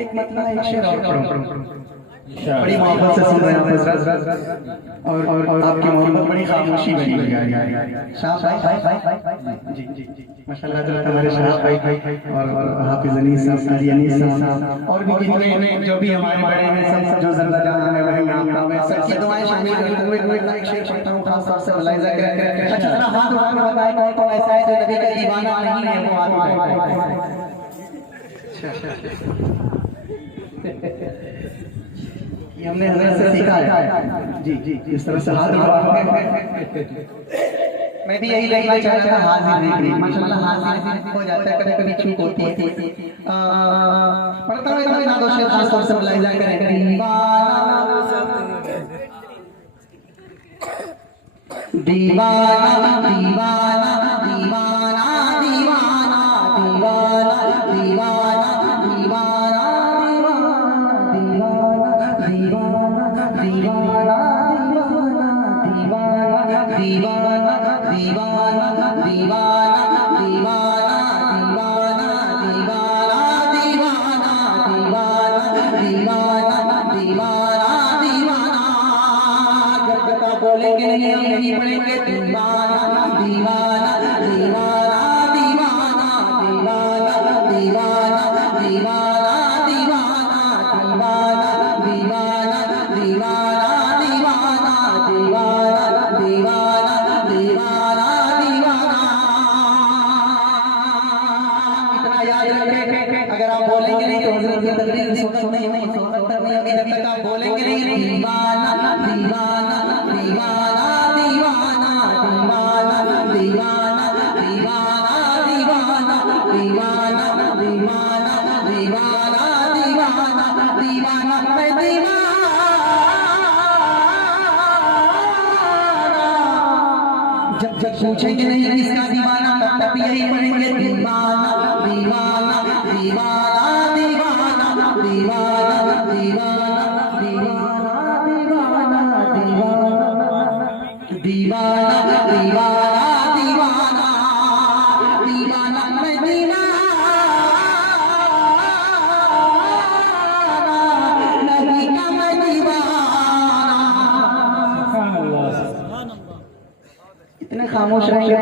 एक मतलब एक शेर और पढ़ो। बड़ी मोहब्बत से सुन रहे हैं आप हज़रत, और आपकी मोहब्बत बड़ी खामोशी बनी हुई है। शाह भाई जी जी माशाल्लाह हज़रत हमारे शाह भाई और हाफिज़ अनीस साहब, कारी अनीस साहब, और भी जितने जो भी हमारे बड़े हैं, सब जो ज़िंदा जहां है वही नाम है, सबकी दुआएं शामिल करते हुए एक शेर पढ़ता हूं खास तौर से मुलाहिज़ा करके। अच्छा जरा हाथ उठा के बताएं कौन कौन ऐसा है जो नबी का दीवाना नहीं है, वो हाथ उठाए। ये हमने हज़रत से सीखा है जी जी, इस तरह से हाथ उठाओगे। मैं भी यही देखना चाहता था, हाजिर नहीं माशाल्लाह हाजिर हो जाता है, कभी कभी चूक होती है। पढ़ता हूँ इतना दो शेर खास तौर से मुलाहिज़ा करें। दीवाना दीवाना दीवाना दीवाना दीवाना दीवाना दीवाना दीवाना दीवाना दीवाना दीवाना दीवाना दीवाना दीवाना दीवाना दीवाना बोलेंगे नहीं हम नहीं पढ़ेंगे। दीवाना दीवाना दीवाना दीवाना दीवाना दीवाना दीवाना दीवाना दीवाना दीवाना दीवाना दीवाना दीवाना दीवाना दीवाना दीवाना। इतना याद रखें, अगर आप बोलेंगे नहीं तो हज़रत की तकरीर सुनत नहीं होगी, जब तक आप बोलेंगे नहीं। दीवाना दीवाना दीवाना दीवाना दीवाना दीवाना दीवाना दीवाना दीवाना दीवाना दीवाना दीवाना दीवाना मैं दीवाना। जब जब पूछेंगे नहीं किसका दीवाना, तब यही पढ़ेंगे। दीवाना दीवाना दीवाना दीवाना दीवाना दीवाना दीवाना दीवाना दीवाना दीवाना दीवाना दीवाना मैं दीवाना नबी का मैं दीवाना। इतने खामोश रहेंगे तो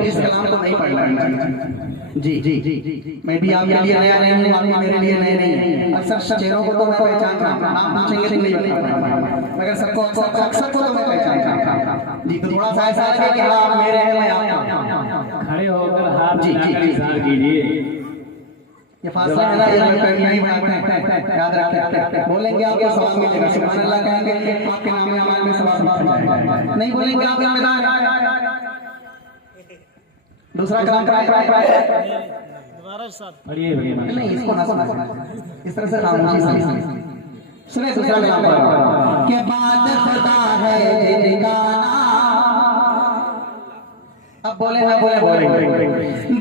इस कलाम को नहीं पढ़ना। जी जी जी जी मैं भी आपके लिए नया नहीं हूँ, आप मेरे लिए नए नहीं। अक्सर चेहरों को तो मैं पहचानता हूँ, नाम पूछेंगे तो नहीं पता, मगर सबको अक्सर को तो मैं पहचानता हूँ जी। तो थोड़ा सा ऐसा है कि हाँ आप मेरे हैं, मैं आपका। खड़े होकर हाथ जी जी जी इशारा कीजिए। ये फासला है ना, ये नहीं बनाते, याद रखें। बोलेंगे आपको सवाब मिलेगा, सुभान अल्लाह कहेंगे आपके नाम में अमाल में सवाब मिलेगा, नहीं बोलेंगे आप जिम्मेदार। दूसरा कलाम दोबारा साथ पढ़िए नहीं, इसको ना सुना, इस तरह से खामोशी से सुने। दूसरा कलाम के बाद खुदा है ठिकाना। अब बोले ना बोले बोले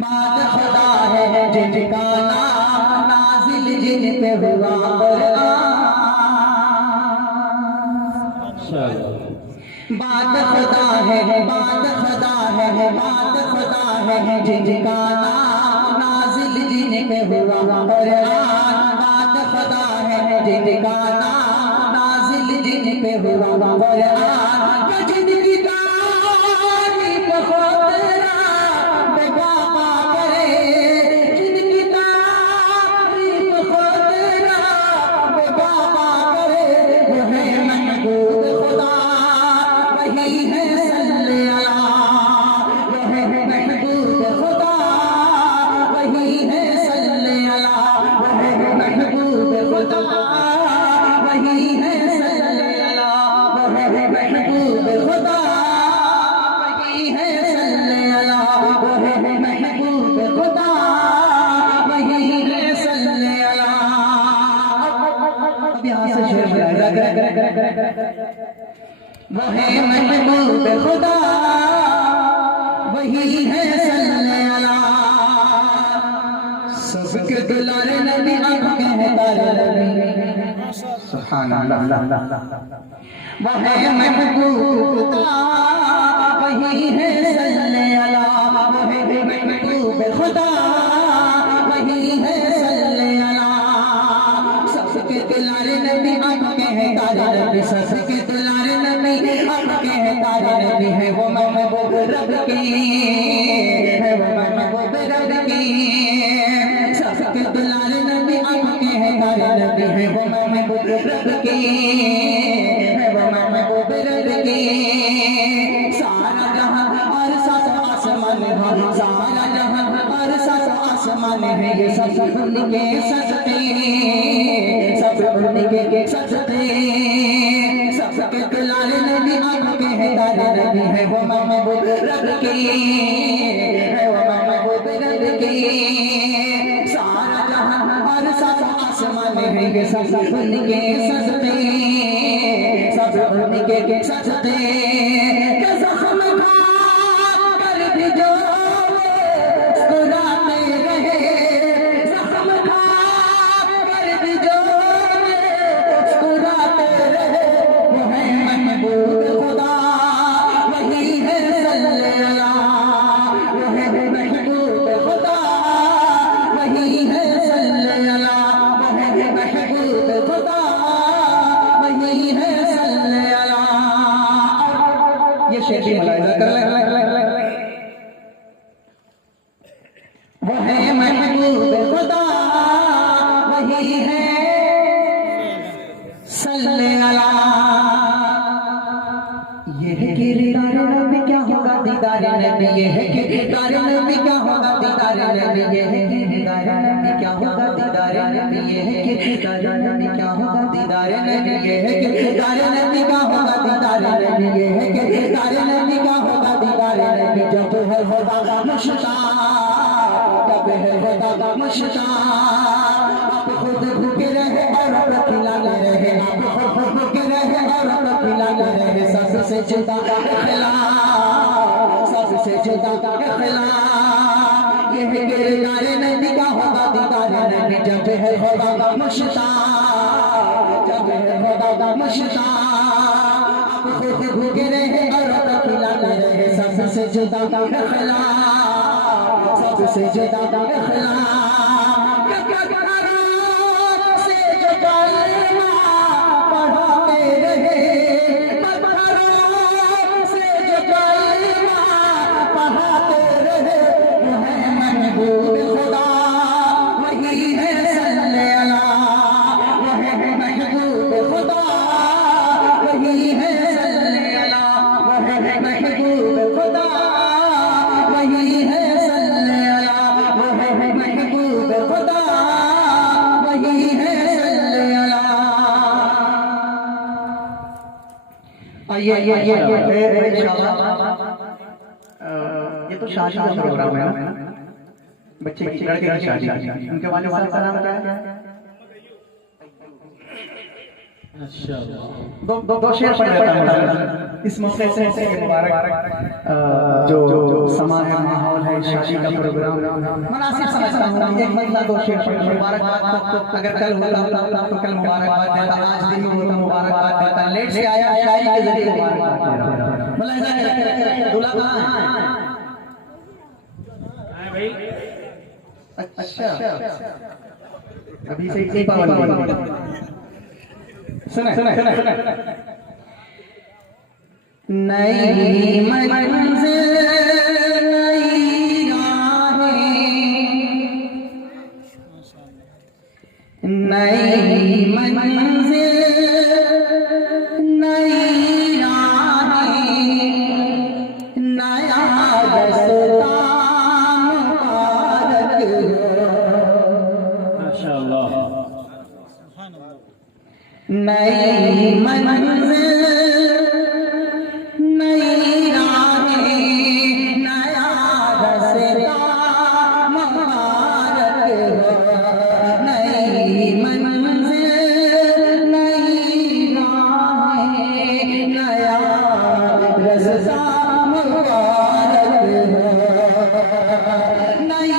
बाद खुदा है ठिकाना, नाजिल जिन पे हुआ बात खुदा है, बात खुदा है, बात खुदा है ठिकाना, नाजिल जिन पे हुआ कुरान। बात खुदा है ठिकाना, नाजिल जिन पे हुआ कुरान। जिनकी तारीफ खुदा बेगामा करे, जिनकी तारीफ खुदा बेगामा करे, वो है महबूब खुदा, वही है सल्ले अला, वो है महबूब खुदा, वही है सल्ले अला, वो है महबूब खुदा, वही है सल्ले अला, वो है महबूब खुदा, वही है सल्ले अला, वो है महबूब खुदा, वही है सल्ले अला। अब यहाँ से शेर वो है महबूब खुदा, वही है सल्ले अला। सबके दुलारे नबी आंख कहता नबी, सुभान अल्लाह। वो है महबूब खुदा, वही है सल्ले अला, वो है महबूब खुदा, वही है सल्ले अला। आसमान है ये सब उनके सजदे, सब उनके सजदे, सबके दुलारे नबी आपके हैं तारे नबी है वो महबूब रब के, है वो महबूब रब के। सारा जहां और सब आसमान है ये सब उनके सजदे, सब उनके सजदे। कसम खा कर भी जो मुस्कुराते रहे, कसम खा कर भी जो मुस्कुराते रहे, वो है महबूब खुदा, वही है सल्लल्लाह, वो है महबूब खुदा, वही है सल्लल्लाह, वो है महबूब खुदा, वही है सल्लल्लाह। ये शेर भी मुलाहिजा कर ले, वो है महबूब खुदा, वही है सल्लल्लाह। ये है कि दीदार नबी क्या होगा दीदार नबी, ये है कि दीदार नबी क्या होगा दीदार नबी, ये है कि दीदार नबी क्या होगा दीदार नबी, ये है कि दीदार नबी क्या होगा दीदार नबी, ये है कि दीदार नबी क्या होगा दीदार नबी, ये है कि दीदार नबी क्या होगा दीदार नबी। जब है खुदा मुश्ताक, जब है खुदा मुश्ताक, आप खुद भूखे रहे और खिलाने रहे, आप खुद भूखे रहे और खिलाने रहे, सबसे जुदा इखलास, सबसे जुदा इखलास। ये है किरदार नबी का होगा दीदार नबी। जब है खुदा मुश्ताक, जब है खुदा मुश्ताक, आप खुद भूखे रहे और खिलाने रहे, सबसे जुदा इखलास, सबसे जुदा इखलास। ये तो शादी का प्रोग्राम है ना, बच्चे की लड़के की शादी, उनके वाले वाले का नाम क्या है? अच्छा दो शेर पढ़ लेता हूँ इस मौके से मुबारक जो समा है, माहौल है, शादी का प्रोग्राम मुनासिब समझता हूँ। एक महीना दो शेर पढ़ मुबारकबाद, अगर कल होता तो कल मुबारकबाद देता, आज दिन में होता मुबारकबाद देता, लेट से आया शायरी के जरिए मुबारकबाद दे रहा हूँ। दूल्हा कहाँ है भाई? अच्छा अभी से इसी पावन सुना सुना सुना नई मंजिल नई राहें, नई मंजिल नई राहें, नया रास्ता मुबारक हो। माशाअल्लाह। नई मंजिल नई राहें, नया रास्ता मुबारक हो। नई मंजिल नई राहें, नया रास्ता मुबारक हो। नई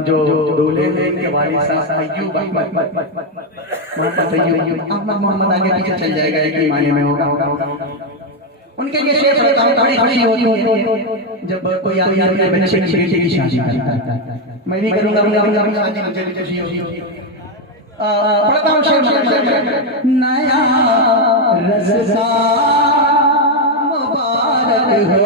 जो दूल्हे हैं इनके वालिद साहब अय्यूब अहमद अहमद मोहम्मद आगे पीछे चल जाएगा, एक ही मायने में होगा। उनके लिए शेर बताऊं, बड़ी खुशी होती है जब कोई आदमी अपने बच्चे की बेटी की शादी करता है। मैं भी करूंगा शादी, मुझे भी खुशी होगी। पढ़ता हूं शेर। नया रज़ा मुबारक हो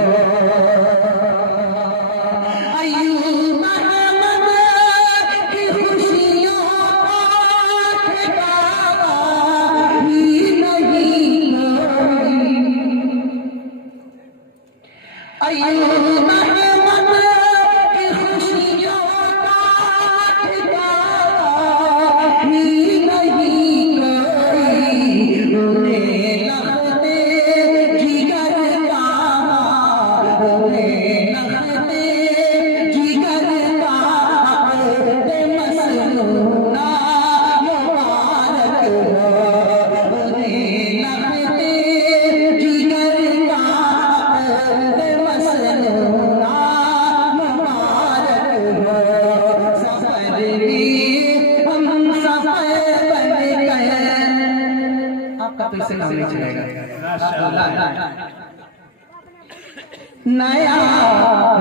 नया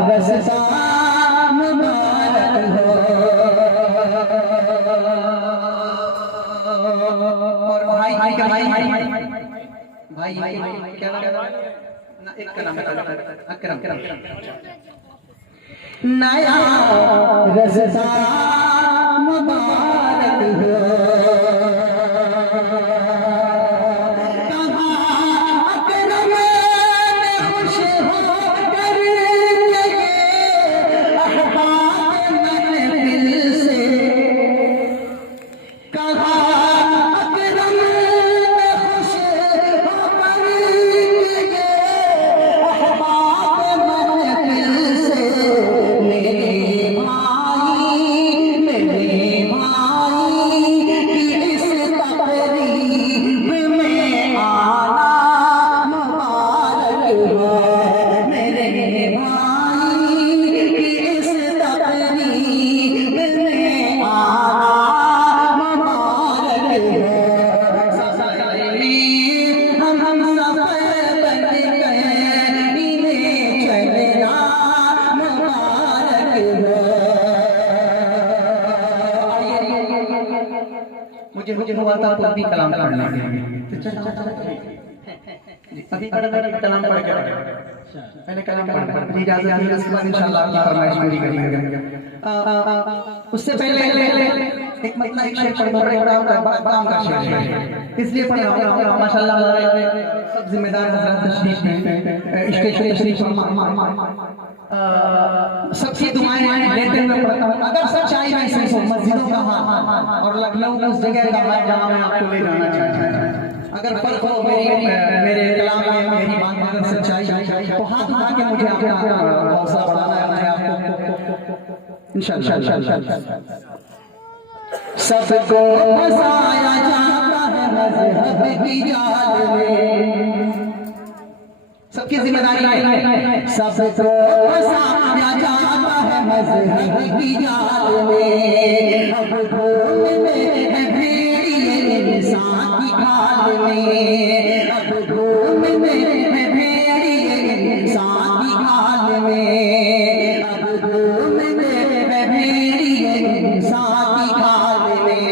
रज़ा मुबारक हो। और भाई क्या नाम, एक का नाम अकरम। नया रज़ा मुबारक हो। मुझे हुआ था तो अभी कलाम पढ़ना अभी कलाम पढ़ के पहले कलाम पढ़ इजाजत दी, उसके बाद इंशाल्लाह आपकी फरमाइश पूरी करेंगे। उससे पहले एक मतलब एक शेर पढ़ना बड़ा का शेर है, इसलिए पढ़ रहा हूं। माशाल्लाह हमारे सब जिम्मेदार हजरत तशरीफ में स्टेज पे तशरीफ सबकी दुआएं लेते हुए पढ़ता हूं। अगर सच्चाई में से मस्जिदों का हाल और लखनऊ उस जगह का हाल जहां मैं आपको ले जाना चाहता हूं, अगर फर्क हो मेरे कलाम में मेरी बात में अगर सच्चाई तो हाथ उठा के मुझे आपका हौसला बढ़ाना है। मैं आपको इंशाअल्लाह सबको फसाया जाता है मज़हब की जाल में, सबकी जिम्मेदारी है। सबको फसाया जाता है मज़हब की जाल में, अब घूम में है भेड़िए इंसान की खाल में, अब घूम में है भेड़िए इंसान की खाल में, अब घूम में है भेड़िए इंसान की खाल में।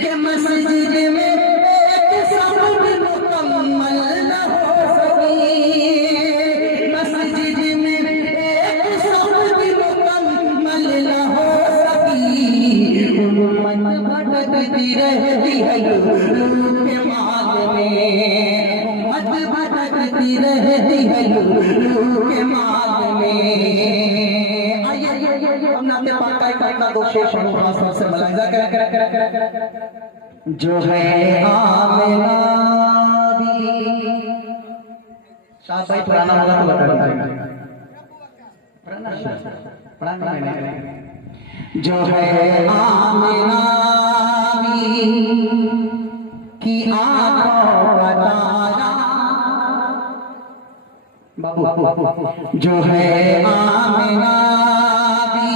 कि मस्जिद में एक सफ़ मुकम्मल न हो सकी, मस्जिद में एक सफ़ मुकम्मल न हो सकी, उम्मत भटकती रहती है लूलू के माल में, उम्मत भटकती रहती है लूलू के माल में। दो शेर से मलाइजा कर जो है आमिना भी शाह भाई पुराना होगा तो बता पुराना जो है आमिना भी की आंखों का तारा, बाबू जो है आमिना भी